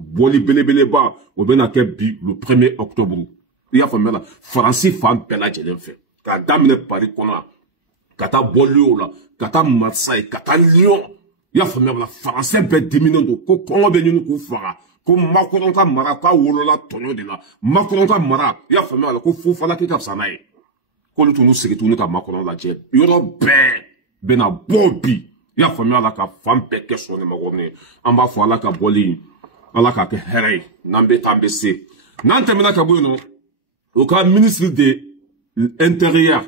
Boli belebeleba, au ben bi le 1er octobre. Il y a fait Francis femme pela jelen fait. Ka damine Paris kona. Kata Bolio là, kata Marseille, kata Lyon. Il y a fait la français be diminondo ko kongo be nyunu ku fara. Ko Macron ka mara ka wolola tonyo de la. Macron ka mara, il y a fait la ko fu fala ki kapsanaye. Ko lu tunu sigi tunu ka Macron la je. Yoro be na bobi. Il y a fait la ka femme pe question ne magone. Amba fo la ka boli. Allah ka ke here nambe tambese nantemena kabuno au cas ministre de l'intérieur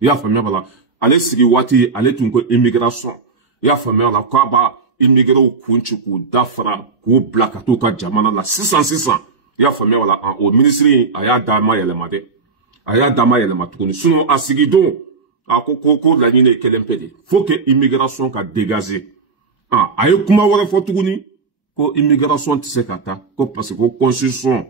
ya famia bala ale sigi wati ale tunko immigration ya famia la kwa ba immigré au kunchu ku dafra ku blakato ka jamana la 600 ya famia wala au ministre aya dama yelema tukuni suno asigido akoko la nyine kelempede faut que immigration ka dégager aye kuma wara fotuguni ko immigration tise kata ko parce que constitution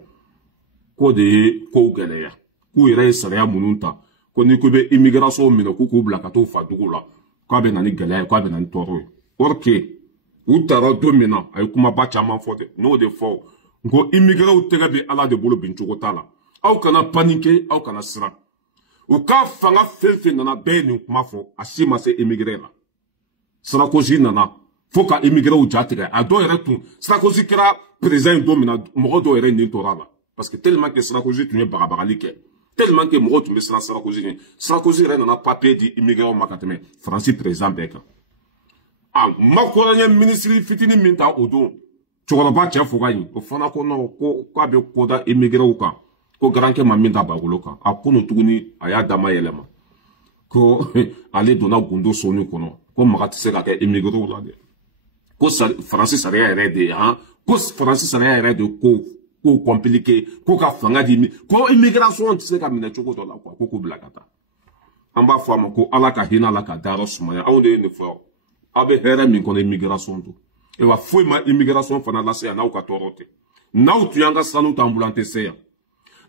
ko de ko geleya ku ire sariya mununta ko ni ko be immigration mina ku bla kato fadugo la ko be nani geleya ko be nani toro orke utara domina aye kuma ba chama fote no de fo ko immigré u tega be ala de bolo binchugo tala aw kana paniquer aw kana sira o ka fanga felfe nana be ni kuma fo asima se immigré la sira ko nana faut qu'un immigré ou jatire a do yere tun Sarkozy kera président domina mogo do yere ni torala parce que tellement que Sarkozy tun ye bagabagali ke tellement que mogo tun be Sarkozy yere nana papier di immigré o makateme Francis président beka makolanya ministre fitini minta odo chokoroba che fugayi o fana ko no ko be koda immigré o ka ko garanke maminda bagoloka akuno tuguni aya dama yelema ko ale dona gundo sonu kono ko magati se ka ke immigré o la de ko Francis sariya yɛrɛ de ko Francis sariya yɛrɛ de ko compliqué ko ka fanga di ko immigration tɛ se ka minɛ cogo dɔ la quoi ko bila ka taa an b'a fɔ a ma ko ala ka hinɛ ala ka dayɔrɔ sumaya anw de ye nin fɔ aw bɛ hɛrɛ min kɔnɔ immigration don e wa foyi ma immigration fana lase yan n'aw ka tɔɔrɔ tɛ n'aw tun y'an ka sanu t'an bolo an tɛ se yan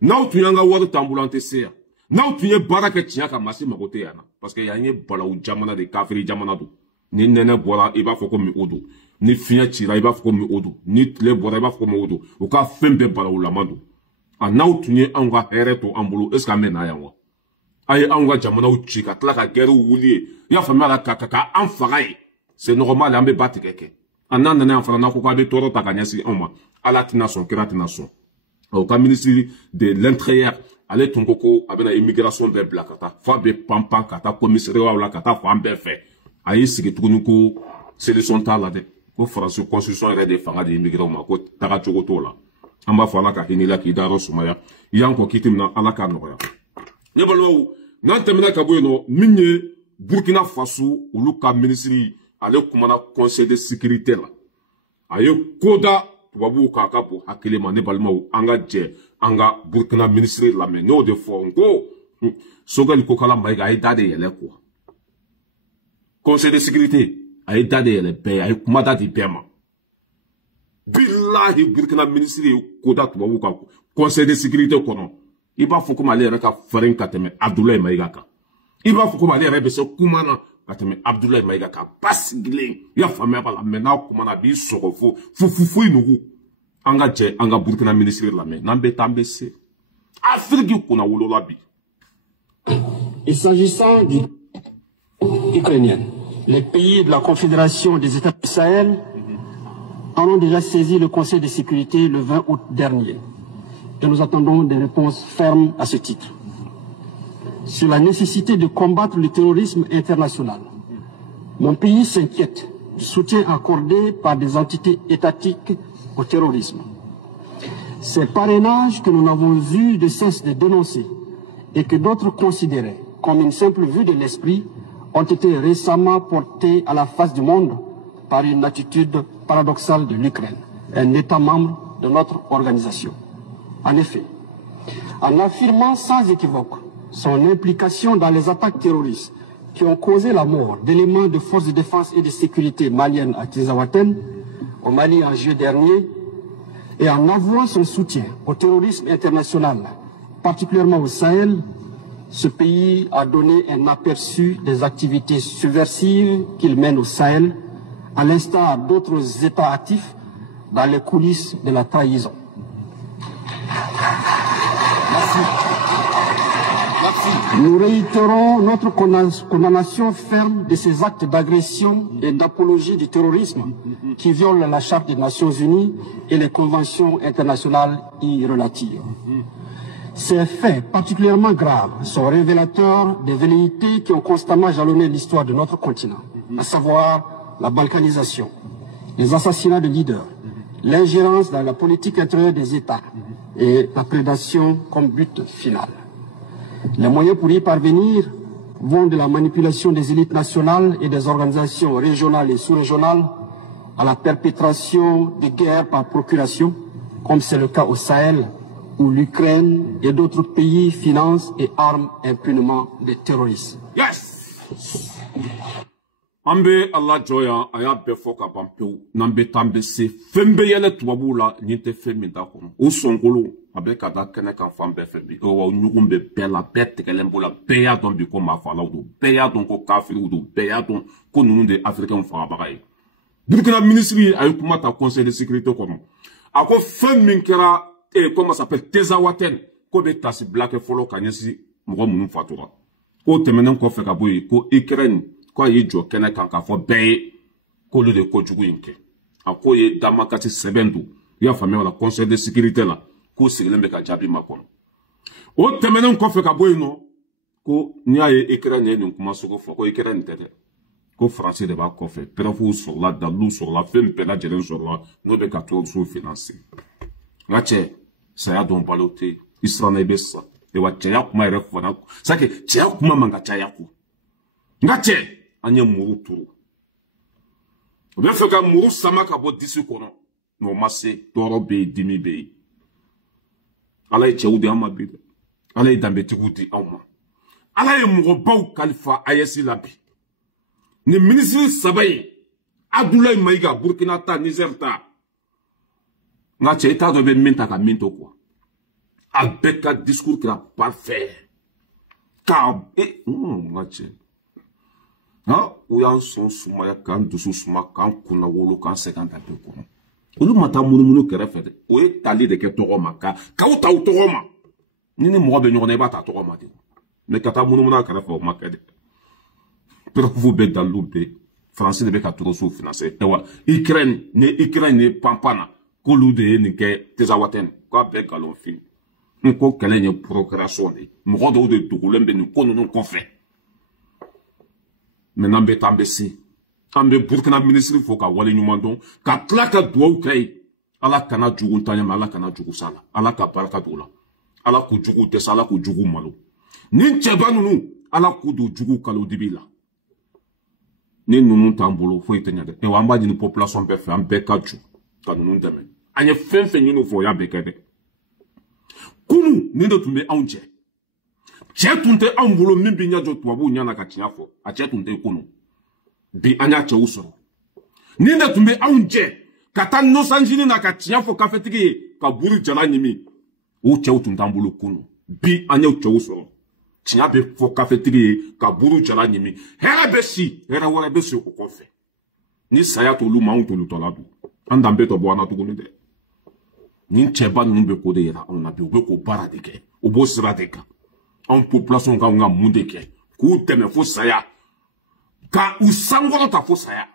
n'aw tun y'an ka wari t'an bolo an tɛ se yan n'aw tun ye baara kɛ tiɲɛ kan maa si mago tɛ yan na parce que yan ye balawu jamana de kafiri jamana don ni nɛnɛ bɔra i b'a fɔ ko mi o don ni fiɲɛ cira i b'a fɔ ko mi o don ni tile bɔra i b'a fɔ ko mi o don o ka fɛn bɛɛ balawulama don a n'aw tun ye anw ka hɛrɛ to an bolo est ce que an bɛ na yan wa a ye anw ka jamanaw ci ka tila ka gɛrɛw wuli ye i y'a faamuya la ka an faga ye c'est normal an bɛ ba tigɛ kɛ a n'a nana yan fana n'a ko k'a bɛ tɔɔrɔ ta ka ɲɛsin anw ma ala tɛna sɔn kira tɛna sɔn o ka ministre de l'intérieur ale tun ko a bɛna immigration bɛɛ bila ka taa f'a bɛ panpan ka taa commissariat la ka taa fan bɛɛ fɛ a y'i sigi tuguni ko solution t'a la dɛ ko faransi constitution yɛrɛ de fanga de immigré ma ko taga cogo t'o la an b'a fɔ ala ka hinɛ la k'i dayɔrɔ sumaya i y'an kɔ k'i tɛ minɛ ala k'a nɔgɔya ne balimaw n'an tɛmɛna ka bɔ yen nɔ min ye Burkina Faso olu ka ministre ale kumana conseil de sécurité la a ye ko da tubabuw k'a ka bon hakili ma ne balimaw an ka jɛ an ka Burkina ministre lamɛn n'o de fɔ n ko Sogɛli Kokala Mayiga a ye da de yɛlɛ quoi conseil de sécurité a ye da de yɛlɛ bɛɛ a ye kuma da di bɛɛ ma bilahi Burkina ministre ye ko da tubabuw ka conseil de sécurité kɔnɔ i b'a fɔ komi ale yɛrɛ ka farin ka tɛmɛ Abdoulaye Mayiga kan i b'a fɔ komi ale yɛrɛ bɛ se kuma na ka tɛmɛ Abdoulaye Mayiga kan ba sigilen i y'a faamuya b'a la mɛ n'a kuma na a b'i sɔgɔ fo foyi nugu an ka jɛ an ka Burkina ministre lamɛn n'an bɛ taa an bɛ se Afrique kunna wolola bi. Et s'agissant du ukrainien, les pays de la Confédération des États du Sahel en ont déjà saisi le Conseil de sécurité le 20 août dernier. Et nous attendons des réponses fermes à ce titre. Sur la nécessité de combattre le terrorisme international, mon pays s'inquiète du soutien accordé par des entités étatiques au terrorisme. Ces parrainages que nous n'avons eu de cesse de dénoncer et que d'autres considéraient comme une simple vue de l'esprit ont été récemment portés à la face du monde par une attitude paradoxale de l'Ukraine, un État membre de notre organisation. En effet, en affirmant sans équivoque son implication dans les attaques terroristes qui ont causé la mort d'éléments de forces de défense et de sécurité maliennes à Tizawaten, au Mali en juillet dernier, et en avouant son soutien au terrorisme international, particulièrement au Sahel, ce pays a donné un aperçu des activités subversives qu'il mène au Sahel à l'instar d'autres États actifs dans les coulisses de la trahison. Nous réitérons notre condamnation ferme de ces actes d'agression et d'apologie du terrorisme qui violent la Charte des Nations Unies et les conventions internationales y relatives. Ces faits particulièrement graves sont révélateurs des velléités qui ont constamment jalonné l'histoire de notre continent, à savoir la balkanisation, les assassinats de leaders, l'ingérence dans la politique intérieure des États et la prédation comme but final. Les moyens pour y parvenir vont de la manipulation des élites nationales et des organisations régionales et sous-régionales à la perpétration de guerres par procuration, comme c'est le cas au Sahel, où l'Ukraine et d'autres pays financent et arment impunément des terroristes. Yes! Ambe Allah joya aya befo ka pampeu nambe tambe se fembe yele tuabula nyinte femi da kono o songolo abe kada kene kan fambe fembi o wa nyugumbe bela bette kelembola beya don bi ko ma fala do beya don ko kafiru do beya don ko nunu de africain fa bagai Burkina ministry ay kuma ta conseil de sécurité kono ako femmi kera comment ça s'appelle Tezawaten ko be tasi black follow kanyesi mo munu fatura ko temenen ko fe ka boy ko Ukraine ko ye jo kene kan ka fo be ko le de ko jugu inke ako ye damakati sebendu ya famille la conseil de sécurité la ko sigilembe ka jabi makon o temenen ko fe ka boy no ko nya ye Ukraine ni kuma so ko fo ko Ukraine tete ko français de ba ko fe prefu sur la dalu sur la femme pela jelen sur la no be ka to so financer ngache saya don balote israna bessa e wa cheya kuma ere fona sake cheya kuma manga cheya ku ngache anye muru turu obe feka muru sama ka bo disi kono no mase toro be dimi be ala e chewu de amabi ala e dambe tiguti awma ala e mugo baw khalifa ayesi labi ni ministre sabay Abdoulaye Maïga Burkina ta Niger ta ngache eta do be minta ka minto quoi avec un discours qui a parfait car ngache ha ou yan son suma ya kan dusu suma kan kuna wolo kan 50 peu ko olu mata munu kere fede o e tali de ke togo maka ka o ta o togo ma ni mo be nyone ba ta togo ma de mais kata munu kere fo maka de pero vous be dalube français de be ka toro so financer e wa Ukraine ne pampana ko lu de ni ke Tezawaten ko be galon fi ko kele ni procréation ni mo do de tukulembe ni ko no ko fe maintenant be tambesi ambe Burkina ministre fo ka wale nyumandon ka klaka do kay ala kana jugu tanya ala kana jugu sala ala ka baraka dola ala ku jugu te sala ku jugu malo nin cheba nunu ala ku do jugu kalo dibila ni nunu tambolo fo itenya de e wamba ni population be fe ambe ka ju ka nunu deme anye fenfe nyunu fo ya bekede kunu ni do tumbe anje chetunte ambolo mimbi nya jo tuabu nya na ka tiafo a chetunte kunu bi anya che usoro ni do tumbe anje kata no sanjini na ka tiafo ka fetigi ka buru jala nyimi o che utunte ambolo kunu bi anya che usoro tia be fo ka fetigi ka buru jala nyimi hera besi hera wala besi ko konfe ni saya to lu maun to lu to ladu andambe to bo na to kunu de ni cheba nu be ko de yera on na be ko bara de ke o bo sira de ka en population ka nga munde ke ku teme fo saya ka usangolo ta fo saya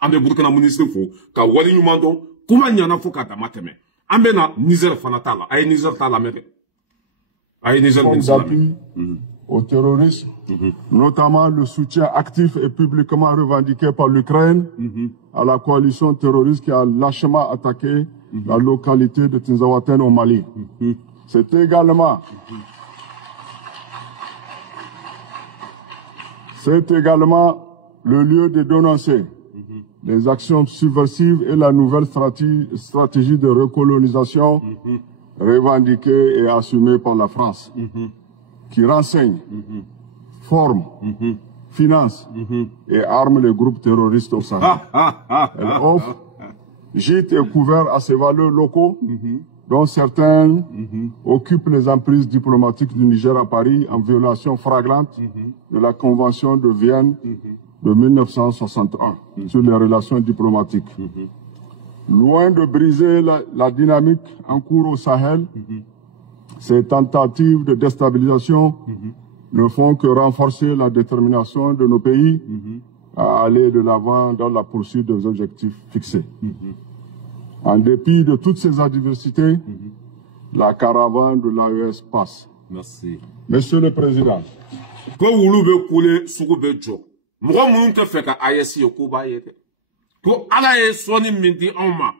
ambe Burkina ministre fo ka wali nyumando kuma nyana fo ka damateme ambe na Niger fanatala ay Niger tala mede ay Niger d'appui au terrorisme, notamment le soutien actif et publiquement revendiqué par l'Ukraine à la coalition terroriste qui a lâchement attaqué la localité de Tezawaten au Mali. C'est également le lieu de dénoncer les actions subversives et la nouvelle stratégie de recolonisation revendiquée et assumée par la France, qui renseigne, forme, finance et arme les groupes terroristes au Sahel. Elle offre gîtes et couverts à ses valeurs locaux, dont certains occupent les emprises diplomatiques du Niger à Paris en violation flagrante de la Convention de Vienne de 1961 sur les relations diplomatiques. Loin de briser la dynamique en cours au Sahel, ces tentatives de déstabilisation ne font que renforcer la détermination de nos pays à aller de l'avant dans la poursuite des objectifs fixés. En dépit de toutes ces adversités, la caravane de l'AES passe. Merci. Monsieur le Président. Ko wulu be kule sugu be jo. Mɔgɔ minnu tɛ fɛ ka AES ye ko b'a ye dɛ. Ko Ala ye sɔnni min di anw ma,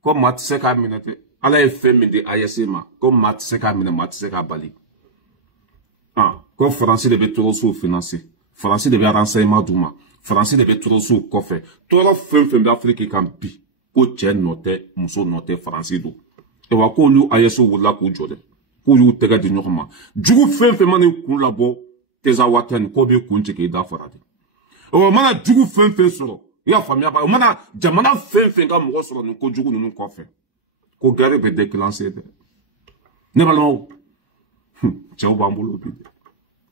ko maa tɛ se k'a minɛ dɛ. Ala ye fɛn min di AES ma, ko maa tɛ se k'a minɛ, maa tɛ se k'a bali. Ko Faransi de bɛ tɔɔrɔsow financer. Faransi de bɛ renseignement d'u ma. Faransi de bɛ tɔɔrɔsow kɔfɛ. Tɔɔrɔ fɛn fɛn bɛ Afiriki kan bi, ko cɛ nɔ tɛ, muso nɔ tɛ, Faransi don. Ewa k'olu AES wulila k'u jɔ dɛ. K'u y'u tɛgɛ di ɲɔgɔn ma. Jugu fɛn fɛn mana kun labɔ Tezawatɛni k'o bɛ kun tigɛ i da fara de. O mana jugu fɛn fɛn sɔrɔ, i y'a faamuya ba. O mana jamana fɛn fɛn ka mɔgɔ sɔrɔ nin ko jugu ninnu kɔfɛ, ko guerre bɛ déclencher dɛ. Ne balimaw, cɛw b'an bolo bi.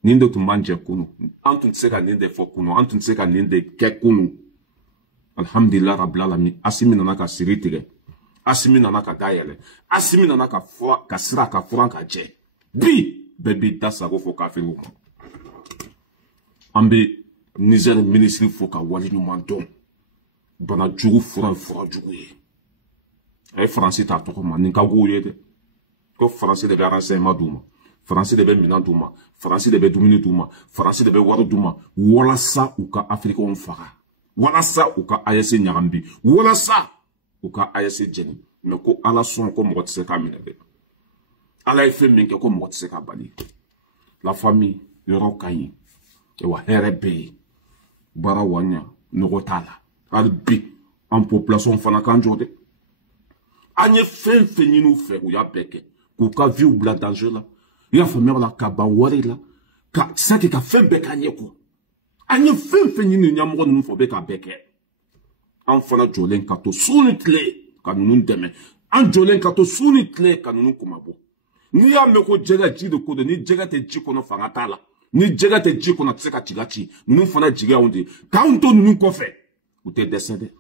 Nin de tun b'an jɛ kunu. An tun tɛ se ka nin de fɔ kunu. An tun tɛ se ka nin de kɛ kunu. Alhamdulillah rabbil alamin. Asimi nana ka siri tigɛ. Asimi nana ka dayɛlɛ. Asimi nana ka sira ka furan ka jɛ. Bi bɛɛ b'i da sago fɔ kafiriw kan. An bɛ Niger ministre fo ka wali ɲuman dɔn. Bana jugu fura jugu ye. A ye Faransi t'a tɔgɔ ma. Nin ka go'o ye dɛ. Ko Faransi de bɛ renseignement d'u ma. Faransi de bɛ minɛn d'u ma. Faransi de bɛ dumuni d'u ma. Faransi de bɛ wari d'u ma. Walasa u ka Africains faga. Walasa u ka AES ɲagami bi. Walasa u ka AES jɛni. Mais ko Ala sɔn ko mɔgɔ tɛ se k'a minɛ dɛ. Ala ye fɛn min kɛ ko mɔgɔ tɛ se k'a bali. La famille yɔrɔ ka ɲi. Ewa hɛrɛ bɛ yen. Baara wa ɲa nɔgɔ t'a la. Hali bi an population fana k'an jɔ dɛ. An ye fɛn fɛn ɲini u fɛ u y'a bɛɛ kɛ. K'u ka vie bila danger la. I y'a faamuya la ka ban wari la. Ka saki ka fɛn bɛɛ k'an ye ko. An ye fɛn fɛn ɲini ɲɛmɔgɔ ninnu fɛ u bɛ k'a bɛɛ kɛ. An fana jɔlen ka to su ni tile ka ninnu dɛmɛ. An jɔlen ka to su ni tile ka ninnu kumabɔ. N'i y'a mɛn ko jɛgɛ ji de ko don, ni jɛgɛ tɛ ji kɔnɔ fanga t'a la. Ni jɛgɛ tɛ ji kɔnɔ a tɛ se ka tiga ci. Ninnu fana jigin anw de. K'anw to ninnu kɔfɛ, u tɛ dɛsɛ dɛ.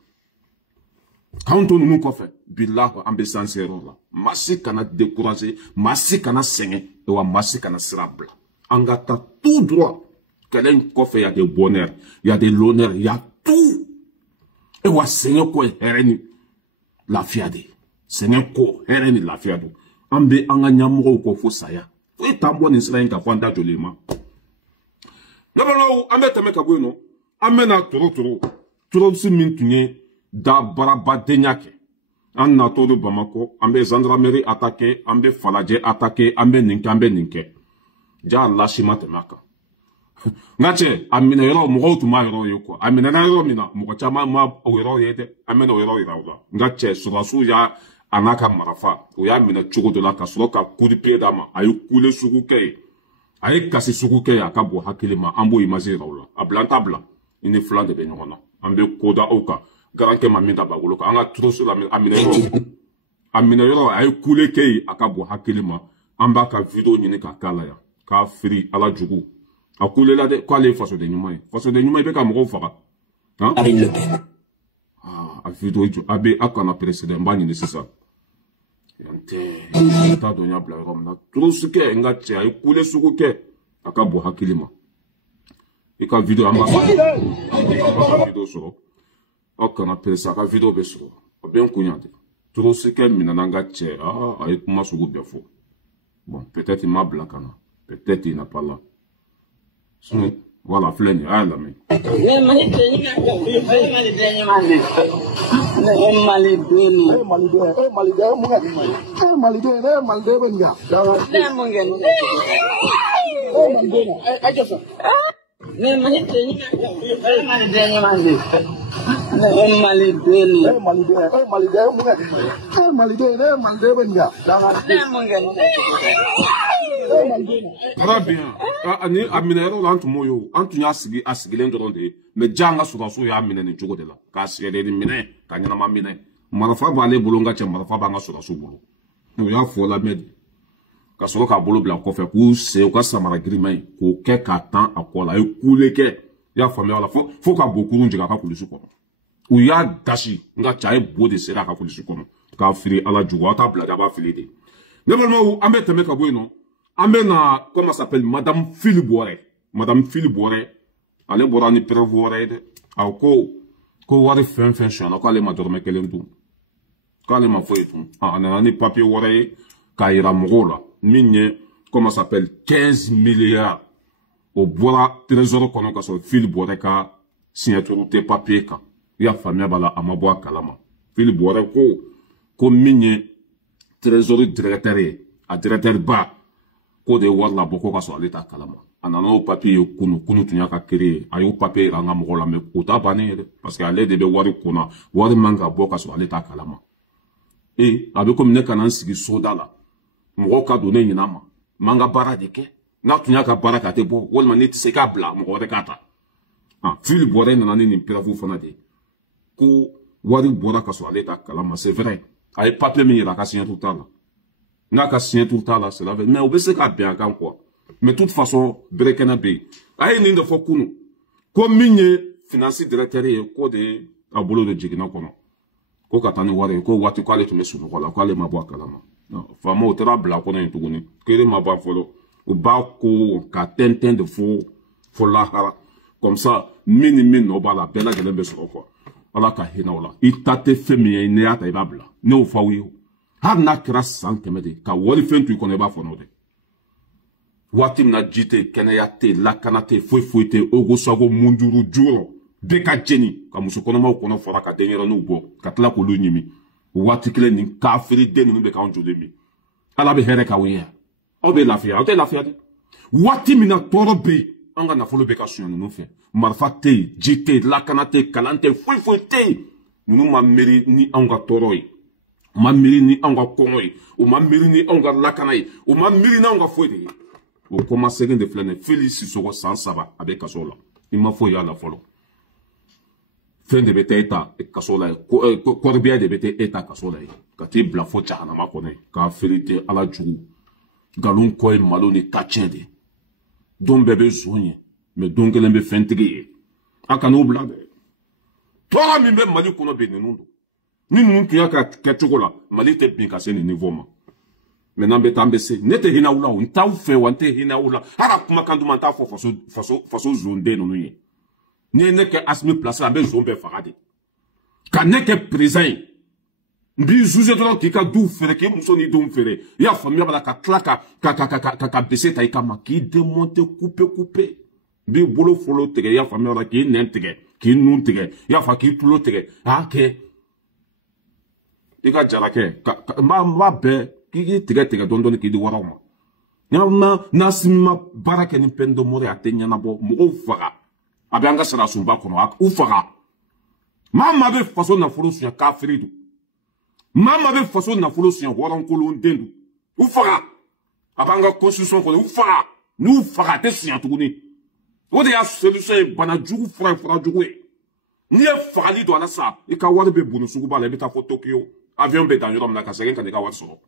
K'anw to ninnu kɔfɛ, bilahi an bɛ sincère la. Maa si kana décourager, maa si kana sɛgɛn, wa maa si kana sira bila. An ka taa tout droit. Kɛlɛ in kɔfɛ, y a des bonheurs, y a des l'honneur, y a tout. Et wa sɛgɛn ko ye hɛrɛ ni lafiya de. Sɛgɛn ko hɛrɛ ni lafiya don. An bɛ an ka ɲɛmɔgɔw kɔ fo saya. Foyi t'an bɔ nin sira in kan fɔ an da jɔlen ma. Ne balimaw, an bɛ tɛmɛ ka bɔ yen nɔ. An bɛna tɔrɔsi min tun ye dabarabadenya kɛ. An natɔ don Bamakɔ, an bɛ gendarmerie attaqué, an bɛ Falajɛ attaqué, an bɛ nin kɛ, an bɛ nin kɛ. Ja lasi ma tɛmɛ a kan. Nka cɛ, a minɛ yɔrɔ mɔgɔw tun b'a yɔrɔ ye quoi. A minɛna yɔrɔ min na, mɔgɔ caman ma o yɔrɔ ye dɛ. An bɛna o yɔrɔ yira u la. Nka cɛ, sɔrɔdasiw y'a a n'a ka marifa, o y'a minɛ cogo dɔ la ka sɔrɔ ka coup de pied d'a ma. A ye kule sugu kɛ ye. A ye kasi sugu kɛ ye, a ka bon hakili ma. An b'o image yira u la. A bila an t'a bila. I ni filan de bɛ ɲɔgɔn na. An bɛ ko da aw kan. Garankɛ ma min da b'a bolo kan. An ka tɔrɔso la a minɛ yɔrɔ. A minɛ yɔrɔ a ye kule kɛ ye, a ka bon hakili ma. An b'a ka video ɲini k'a k'a la yan. K'a firi ala jugu. A kulela dɛ k'ale ye fasoden ɲuman ye. Fasoden ɲuman i bɛ ka mɔgɔw faga. A video jɔ. A bɛ a kana président b'a ɲini sisan. Yan tɛ. T'a dɔn y'a bila yɔrɔ min na. Tɔrɔsi kɛ n ka cɛ a ye kule sugu kɛ. A ka bon hakili ma. I ka video an b'a ka video sɔrɔ. Aw kana président a ka video bɛ sɔrɔ. A bɛ n kun yan de. Tɔrɔsi kɛ minɛna n ka cɛ. A ye kuma sugu bɛɛ fɔ. Bon, peut-être il m'a bila ka na. Peut-être il n'a pas là. Voilà, flène, ah là, mais. Très bien. Ani amina yɔrɔ la an tun m'o ye o. An tun y'a sigi a sigilen dɔrɔn de ye. Mais ja an ka sɔrɔdasiw y'a minɛ nin cogo de la. K'a sɛgɛrɛ ni minɛ, ka ɲɛnama minɛ. Marifa b'ale bolo, n ka cɛ marifa b'an ka sɔrɔdasiw bolo. O y'a fɔ lamɛn de. Ka sɔrɔ k'a bolo bila kɔfɛ k'u se u ka samara girinma in k'o kɛ k'a tan a kɔ la. A ye kule kɛ. y'a faamuya la fo ka bokuru njiga ka kulisi kɔnɔ u y'a dasi nga cɛ ye bo de sera a ka kulisi kɔnɔ k'a fili ala jugu a t'a bila a b'a fili de ne balimaw an bɛ tɛmɛ ka bɔ yen nɔ an bɛ na comment ça s'appelle madame Phil Bɔrɛ ale bɔra ni preuve wɛrɛ ye dɛ a ko wari fɛn fɛn sɔnna k'ale ma dɔrɔmɛ kelen dun k'ale ma foyi tun a nana ni papier wɛrɛ ye k'a yira mɔgɔw la min ye comment ça s'appelle 15 milliards o bɔra trésor kɔnɔ ka sɔrɔ Phil Bɔrɛ ka signature tɛ papier kan i y'a faamuya b'a la a ma bɔ a kalama Phil Bɔrɛ ko min ye trésor directeur ye a directeur ba ko de ye wari labɔ ko ka sɔrɔ ale t'a kalama a nana o papier ye kunu tun y'a ka kere ye a y'o papier yira an ka mɔgɔw la mais o t'a bannen ye dɛ parce que ale de bɛ wari kunna wari man ka bɔ ka sɔrɔ ale t'a kalama a bɛ komi ne kana n sigi soda la mɔgɔw ka don ne ɲin'a ma man ka baara de kɛ n'a tun y'a ka baara k'a tɛ bɔ walima ne tɛ se k'a bila mɔgɔ wɛrɛ k'a ta Phil Bɔrɛ nana ni nin preuve fana de ko wari bɔra ka sɔrɔ ale t'a kalama c'est vrai a ye papier min yira a ka signature t'a la n'a ka signature t'a la c'est la mais o bɛ se k'a bɛn a kan quoi mais de toute façon berekɛnɛ bɛ yen a ye nin de fɔ kunu ko min ye finance directeur ye ko de a bolo de jiginna kɔnɔ ko ka taa ni wari ye ko waati k'ale tun bɛ sunɔgɔ la k'ale ma bɔ a kalama faama o taara bila kɔnɔ yen tuguni kere ma ban fɔlɔ u b'a ko ka tɛntɛn de fo lahara comme ça min ni min nɔ b'a la bɛɛ lajɛlen bɛ sɔrɔ quoi ala ka hinɛ o la i ta tɛ fɛn min ye n'i y'a ta i b'a bila ne y'o fɔ aw ye hali n'a kɛra san 100 de ka wari fɛn to i kɔnɔ i b'a fɔ n'o de waati min na ji tɛ kɛnɛya tɛ lakana tɛ foyi tɛ ogo sago munduru jɔyɔrɔ bɛɛ ka jɛni ka muso kɔnɔmaw kɔnɔ fara ka denyɛrɛninw bɔ ka tila k'olu ɲimi waati kelen nin kafiriden ninnu bɛ k'anw jɔlen min ala bɛ hɛrɛ k'aw ye aw bɛ lafiya aw tɛ lafiya dɛ waati min na tɔɔrɔ bɛ yen an ka nafolo bɛ ka suɲɛ ninnu fɛ marifa tɛ yen ji tɛ yen lakana tɛ yen kalan tɛ yen foyi tɛ yen ninnu ma miiri ni anw ka tɔɔrɔ ye u ma miiri ni anw ka kɔngɔ ye u ma miiri ni anw ka lakana ye u ma miiri ni anw ka foyi de ye o kɔma segin de filɛ nin ye Fili Sisoko san 3 a bɛ kaso la i ma foyi y'a la fɔlɔ fɛn de bɛ taa e ta kaso la ye kɔrɔbiya de bɛ taa e ta kaso la ye ka t'i bila fo jahanama kɔnɔ ye k'a feere tɛ ala jugu nkalon kɔ ye malo ni tacɛn de don bɛɛ bɛ zon ye mais don kelen bɛ fɛntigi ye a kan'o bila dɛ tɔɔrɔ min bɛ Mali kɔnɔ bɛ ninnu don ni ninnu tun y'a ka kɛcogo la Mali tɛ bin ka se nin niveau ma mais n'an bɛ taa an bɛ se ne tɛ hinɛ aw la o n t'aw fɛ wa n tɛ hinɛ aw la hali a kumakan duman n t'a fɔ faso zonden ninnu ye n'i ye ne kɛ Asimi place la an bɛ zon bɛɛ faga de ka ne kɛ président ye n b'i juge dɔrɔn k'i ka du feere k'i muso n'i denw feere i y'a faamuya b'a la ka tila ka bese ta i kama k'i démonter couper n b'i bolo fɔlɔ tigɛ i y'a faamuya b'a la k'i nɛn tigɛ k'i nun tigɛ i y'a fɔ k'i tulo tigɛ a kɛ i ka jarakɛ n b'a bɛɛ k'i tigɛ dɔɔni k'i di waraw ma n'Asimi ma baara kɛ ni peine de mort a tɛ ɲɛnabɔ mɔgɔw faga a bɛ an ka sarasunba kɔnɔ u faga maa bɛ faso nafolo suɲɛ kafiri don maa bɛ faso nafolo suɲɛ hɔrɔnkolon den don u faga a b'an ka constitution kɔnɔ u faga n'u faga a tɛ suɲɛ tuguni o de y'a solution ye bana jugu fura ye fura jugu ye n'i ye fagali don a la sa i ka wari bɛ boli suguba la i bɛ taa fɔ Tokyo avion bɛ dan yɔrɔ min na ka segin ka n'i ka wari sɔrɔ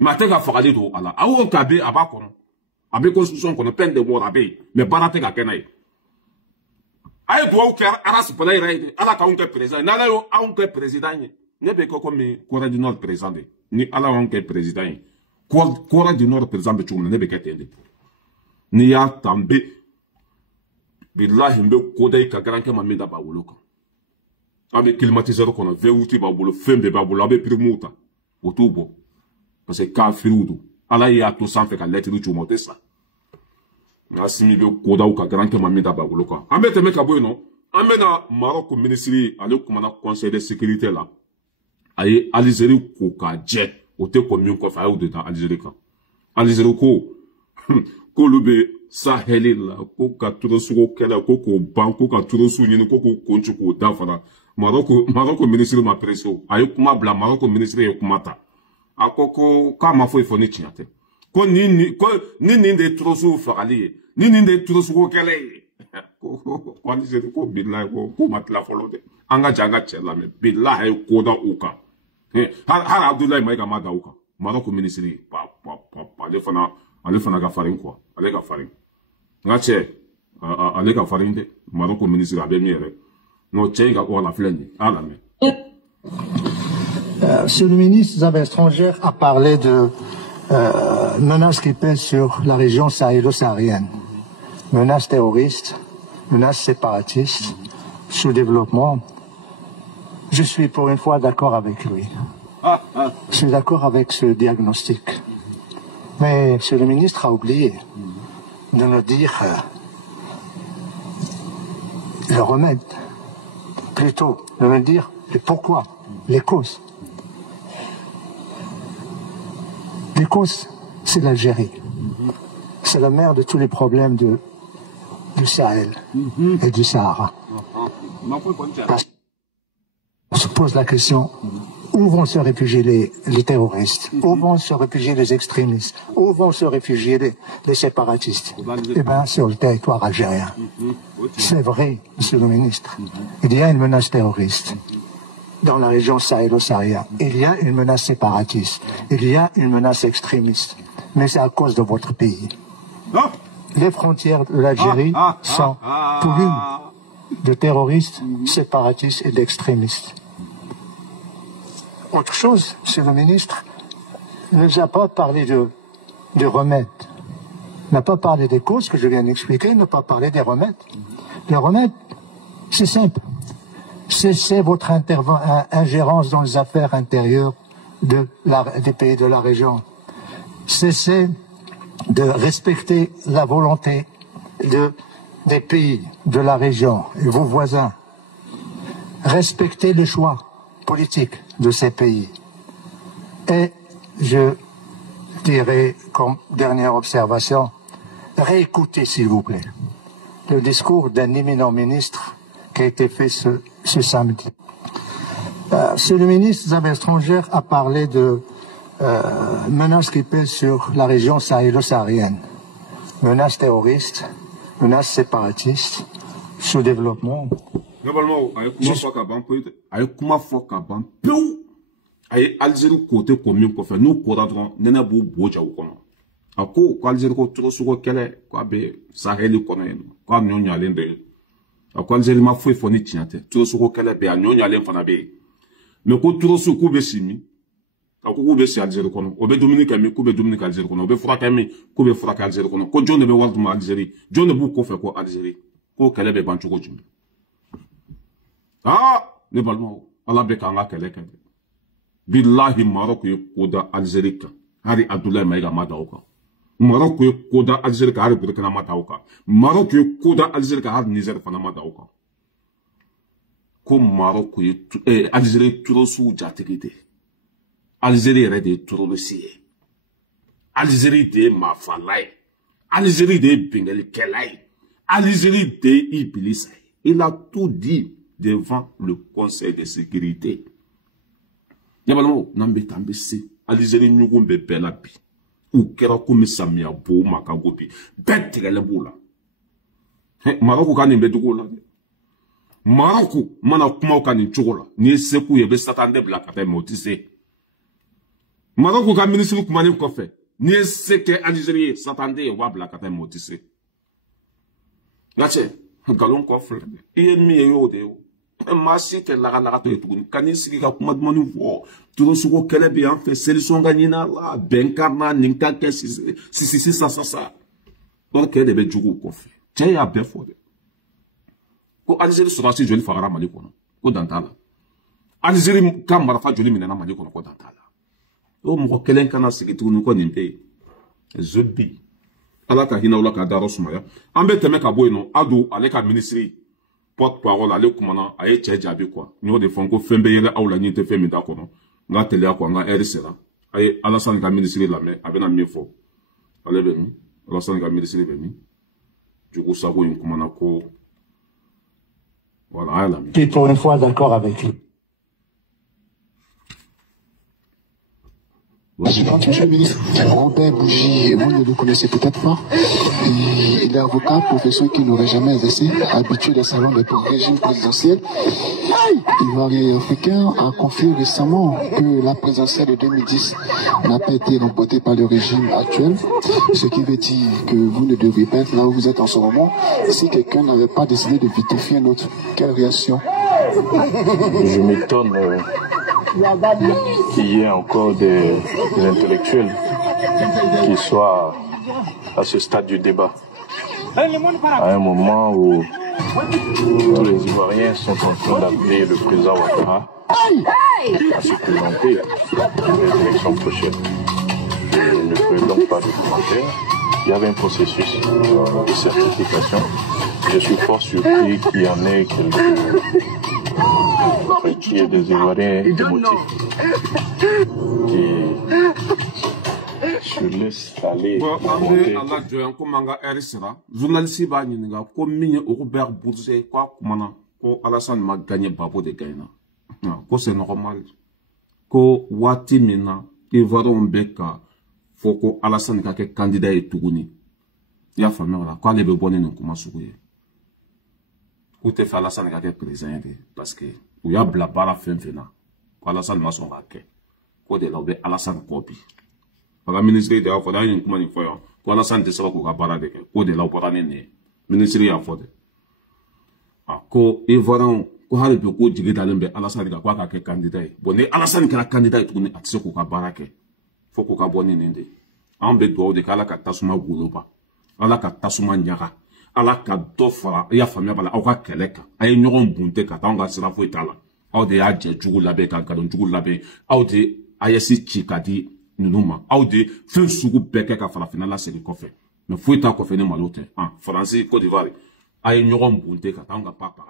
mais a tɛ ka fagali don a la aw k'a bɛ a b'a kɔnɔ a bɛ constitution kɔnɔ peine de mort a bɛ yen mais baara tɛ ka kɛ n'a ye a ye dugawu kɛ Aras Bala yɛrɛ ye dɛ ala k'anw kɛ président n'ala y'anw kɛ président ye ne bɛ kɛ komi Corée du Nord président de ni ala y'anw kɛ président ye Corée du Nord président bɛ cogo min na ne bɛ kɛ ten de n'i y'a ta n bɛ bilahi n bɛ koda i ka garankɛ ma min da b'a wolo kan a bɛ climatiseur kɔnɔ VUT b'a bolo fɛn bɛɛ b'a bolo a bɛ primiw ta o t'o bɔ parce que kafiriw don ala y'a to sanfɛ ka lɛtiri c'u ma o tɛ sa Asimi bɛ kodaw ka garankɛ ma min da b'a wolo kan an bɛ tɛmɛ ka bɔ yen nɔ an bɛ na Maroc ministre ale kumana conseil de sécurité la a ye Algérie ko k'a jɛ o tɛ kɔ min kɔfɛ a y'o de da Algérie kan Algérie ko k'olu bɛ Sahel la ko ka torosugo kɛlɛ ko k'o ban ko ka torosu ɲini ko k'o kunci k'o dafara Maroc ministre ma presse a ye kuma bila Maroc ministre ye kuma ta a ko k'a ma foyi fɔ ni tiɲɛ tɛ ko ni nin de ye torosuw fagali ye ni nin de ye torosugo kɛlɛ ye ko Algérie ko bilahi ko ma tila fɔlɔ dɛ an ka jɛ an ka cɛ lamɛn bilahi a ye ko da u kan hali Abdoulaye Mayiga ma da u kan Maroc ministre ale fana ka farin quoi ale ka farin n ka cɛ ale ka farin tɛ Maroc ministre a bɛ min yɛrɛ n'o cɛ in ka ko la filɛ nin ye a lamɛn. Monsieur le ministre des Affaires étrangères a parlé de menaces qui pèsent sur la région sahélo-saharienne. Menaces terroristes, menaces séparatistes, sous-développement. Je suis pour une fois d'accord avec lui. Je suis d'accord avec ce diagnostic. Mais Monsieur le ministre a oublié de nous dire le remède. Plutôt, de nous dire le pourquoi, les causes. Les causes, c'est l'Algérie. C'est la mère de tous les problèmes du Sahel et du Sahara. On se pose la question, où vont se réfugier les terroristes? Où vont se réfugier les extrémistes? Où vont se réfugier les séparatistes? Eh bien, sur le territoire algérien. C'est vrai, Monsieur le ministre. Il y a une menace terroriste dans la région sahélo-saharienne. Il y a une menace séparatiste. Il y a une menace extrémiste. Mais c'est à cause de votre pays. Les frontières de l'Algérie sont pleines de terroristes, séparatistes et d'extrémistes. Autre chose, Monsieur le ministre, il ne nous a pas parlé de remèdes. Il n'a pas parlé des causes que je viens d'expliquer, il n'a pas parlé des remèdes. Les remèdes, c'est simple. Cessez votre ingérence dans les affaires intérieures des pays de la région. Cessez de respecter la volonté des pays de la région et vos voisins. Respectez les choix politiques de ces pays. Et je dirais, comme dernière observation, réécoutez s'il vous plaît le discours d'un éminent ministre qui a été fait ce samedi. Monsieur le ministre des Affaires étrangères a parlé de menaces qui pèsent sur la région sahélo-saharienne. Menaces terroristes, menaces séparatistes, sous-développement. Globalement, a ye kuma fɔ ka ban pewu a ye Algérie côté commune kɔfɛ n'u kora dɔrɔn nɛnɛ b'u bo jaw kɔnɔ a ko Algérie ko tɔgɔsogo kɛlɛ k'a bɛ Saheli kɔnɔ yen k'a ɲɔ ɲalen de ye a ko Algérie ma foyi fɔ ni tiɲɛ tɛ tɔgɔsogo kɛlɛ bɛ a ɲɔ ɲalen fana bɛ yen mais ko tɔgɔso k'u bɛ si min a ko k'u bɛ si Algérie kɔnɔ o bɛ dumuni kɛ min k'u bɛ dumuni kɛ Algérie kɔnɔ o bɛ furakɛ min k'u bɛ furakɛ Algérie kɔnɔ ko jɔn de bɛ wari d'u ma Algérie jɔn de b'u kɔfɛ ko Algérie ko kɛlɛ bɛ ban cogo jumɛn. Ne balimaw ala bɛ k'an ka kɛlɛ kɛ bilahi Maroc ye ko da Algérie kan hari Abdoulaye Maïga ma da o kan Maroc ye ko da Algérie kan hari Burkina ma da o kan Maroc ye ko da Algérie kan hari Niger fana ma da o kan ko Maroc ye Algérie turosiw jatigi de Algérie yɛrɛ de ye turolisi ye Algérie de ye mafala ye Algérie de ye bengelikɛla ye Algérie de ye ibilisa ye il a tout dit devant le Conseil de sécurité. Yabalamo n'ambe tambe se Algérie nyugo be bela bi. U kera ko misamia bo makago bi. Betegele bola. Maroc ka ni be dugo la. Maroc mana kuma ka ni chugo la. Ni seku ye be satande bla kata motise. Maroc ka ministre kuma ni ko fe. Ni seke Algérie satande wa bla kata motise. Ngache galon ko fle. Iye mi yo de yo. Masi te laga to etuguni kani sigi ka kuma dumuni fɔ torosogo kɛlɛ bɛ yan fɛ solution ka ɲini a la bɛnkan na nin ka kɛ sisi sa donc kɛlɛ de bɛ jugu kɔfɛ cɛ y'a bɛɛ fɔ dɛ ko Algérie sɔrɔdasi joli fagara Mali kɔnɔ ko dan t'a la Algérie ka marifa joli minɛna Mali kɔnɔ ko dan t'a la o mɔgɔ kelen kana sigi tuguni ko nin bɛ yen zobi ala ka hinɛ o la k'a dayɔrɔ sumaya an bɛ tɛmɛ ka bɔ yen nɔ Ado ale ka ministre porte-parole ale kumana a ye cɛ jaabi quoi n'o de fɔ ko fɛn bɛ yɛlɛ aw la ɲin tɛ fɛn min t'a kɔnɔ n ka teliya quoi n ka heure sera a ye Alassane ka ministre lamɛn a bɛna min fɔ ale bɛ min Alassane ka ministre bɛ min Diogo Sago in kumana ko voilà a y'a lamɛn. Je suis pour une fois d'accord avec lui. Monsieur le ministre, Robert Bougie, vous ne le connaissez peut-être pas. Il est avocat, professeur qui n'aurait jamais exercé, habitué des salons de régime présidentiel. Ivoirien africain a confié récemment que la présidentielle de 2010 n'a pas été remportée par le régime actuel, ce qui veut dire que vous ne devriez pas être là où vous êtes en ce moment si quelqu'un n'avait pas décidé de vérifier un autre. Quelle réaction? Je m'étonne qu'il y ait encore des intellectuels qui soient à ce stade du débat. À un moment où les Ivoiriens sont en train d'appeler le président Ouattara à se présenter aux élections prochaines. Je ne peux donc pas de commentaire. Il y avait un processus de certification. Je suis fort surpris qu'il y en ait qui est des Ivoiriens émotifs qui se laissent aller. Journaliste ba ɲininka ko min ye Robert Bougie ko a kumana ko Alassane ma gagné Babo de gagné ko c'est normal ko waati min na Ivoiriens bɛ ka fɔ ko Alassane ka kɛ candidat ye tuguni i y'a faamuya wala ko ale bɛ bɔ ni nin kuma sugu ye k'u tɛ fɛ Alassane ka kɛ président de parce que u y'a bila baara fɛn fɛn na ko Alassane ma sɔn k'a kɛ ko de la u bɛ Alassane kɔ bi parce que ministre de y'a fɔ n'a ye nin kuma nin fɔ yan ko Alassane tɛ se ka k'u ka baara de kɛ ko de la u bɔra ni nin ye ministre y'a fɔ de ko Ivoiriens ko hali bi ko jigi dalen bɛ Alassane kan ko a ka kɛ candidat ye bon ni Alassane kɛra candidat ye tuguni a tɛ se k'u ka baara kɛ fo k'u ka bɔ ni nin de an bɛ dugawu de kɛ Ala ka tasuma goloba Ala ka tasuma ɲaga Ala ka dɔ fara i y'a faamuya bala aw ka kɛlɛ kan a ye ɲɔgɔn bunte ka taa anw ka sira foyi t'a la aw de y'a jɛ jugu labɛn ka nkalon jugu labɛn aw de AES ci ka di ninnu ma aw de fɛn sugu bɛɛ kɛ ka farafinna lasegin kɔfɛ mais foyi t'a kɔfɛ ni malo tɛ Faransi Côte d'Ivoire a ye ɲɔgɔn bunte ka taa anw ka pa ta